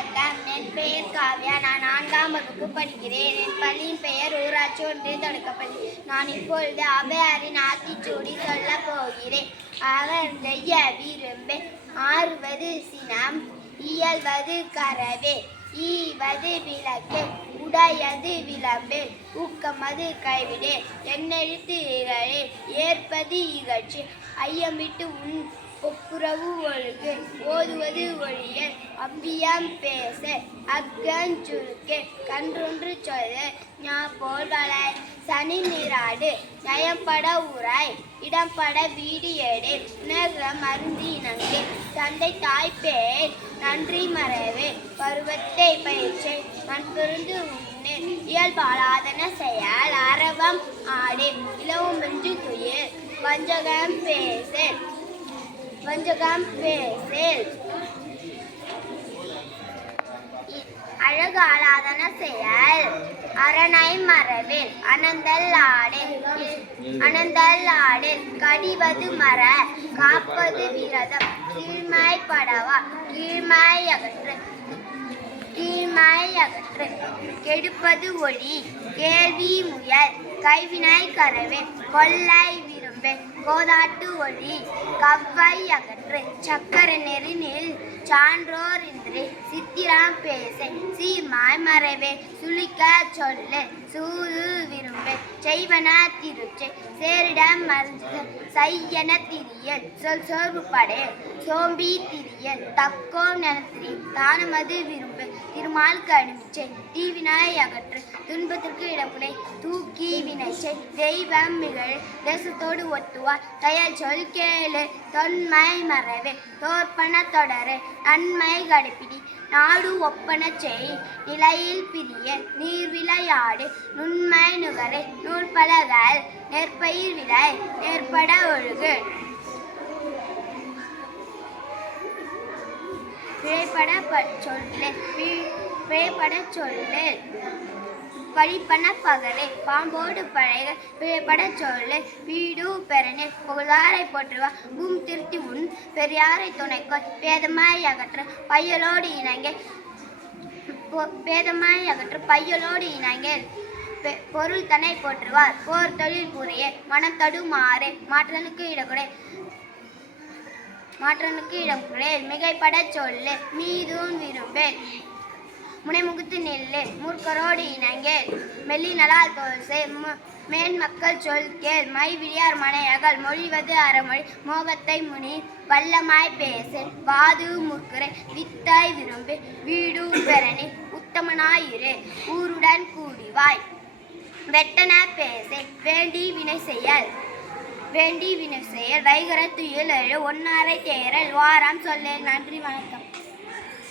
வணக்கம். என் பெயர் காவ்யா. நான் 4ஆம் வகுப்பு படிக்கிறேன். என் பள்ளியின் பெயர் ஊராட்சி ஒன்றிய தொடக்கப்பள்ளி. நான் இப்பொழுது ஔவையாரின் ஆத்திச்சூடி சொல்ல போகிறேன். அவர் செய்ய விரும்பே ஆறுவது சினம், இயல்வது கரவே, ஈவது விளக்கே, உடையது விளம்பே, ஊக்கமது கைவிடே, எண்ணெழுத்து இகழே, ஏற்பது இகழ்ச்சி, ஐயமிட்டு உன் ஒப்புரவு ஒழுகு, ஓதுவது ஒழியல், அவ்வியம் பேச, அக்கஞ்சுருக்கே, கன்றொன்று சொல்ல, ஞாபோல் வளை, சனி நீராடு, நயம்பட உராய், இடம்பட வீடு ஏடு, உணர்க மருந்து இணங்கே, தந்தை தாய்ப்பேர் நன்றி மறவே, பருவத்தை பயிற்சி நண்பருந்து உண்ணு, இயல்பாலாதன செயல் அரவம் ஆடு, இலவும் என்று துயில், வஞ்சகம் பேசல் அழகு ஆளாதன செயல் அரணை மறவேல், அனந்தல் ஆடேல் கடிவது மர, காப்பது விரதம், கீழ்மாய் படவா, கீழ்மாய் அகற்று, கெடுப்பது ஒளி, கேள்வி முயல், கைவினை கரவே, கொள்ளை விரும்பே, கோதாட்டு ஒளி, கவ்வை அகற்று, சக்கர நெறினில் சான்றோர் இன்றி, சித்திரம் பேச, சீமாய் மறவே, சுழிக்க சொல்லு, சூது விரும்பே, செய்வன திருச்சை, சேரிடம் மருந்துகள், செய்யன திரியல், சோர்வுபடே, சோம்பி திரியல், தக்கோம் நனத்திரி, தானுமது விரும்பு, திருமால் கடுமிச்சை, தீவினாய் அகற்று, துன்பத்திற்கு இடப்புலை, தூக்கி வினைச்சை, தெய்வம் மிகழ், தேசத்தோடு ஒத்துவார், தயல் சொல் கேளு, தொன்மை மறவே, தோற்பன தொடரு, நன்மை கடைப்பிடி, நாடு ஒப்பன செய், நிலையில் பிரிய, நீர் விளையாடு, நுண்மை நுகரை, நூல் பலகல், நெற்பயிர் விளை, நேர்பட ஒழுகு, பிழைப்பட சொல்லு, பழிப்பன பகலே, பாம்போடு பழைக, பிழைப்பட சொல்லு, வீடு பெறனே, புகழாரை போற்றுவா, பூம் திருத்தி உன், பெரியாரை துணைக்கோள், பேதமாய் அகற்று, பையலோடு இணங்கே, பொருள் தன்னை போற்றுவார், போர் தொழில் புரிய, மனம் தடுமாறு, மாற்றனுக்கு இடம் குறை, மிகைப்பட சொல்லு, மீதும் விரும்பேன், முனைமுகுத்து நெல்லு, மூர்க்கரோடு இணங்கேல், மெல்லி நலால் தோல்சே, மேன்மக்கள் சொல் கேள், மை விழியார் மனையகல், மொழிவது அறமொழி, மோகத்தை முனி, வல்லமாய் பேசு, வாது மூர்க்கரை, வித்தாய் விரும்பு, வீடு பெறனி, உத்தமனாயிரு, ஊருடன் கூடிவாய், வெட்டன பேசே, வேண்டி வினை செயல், வைகர துயில் எழு, ஒன்னாரை தேரல், வாரம் சொல்லேல். நன்றி, வணக்கம்.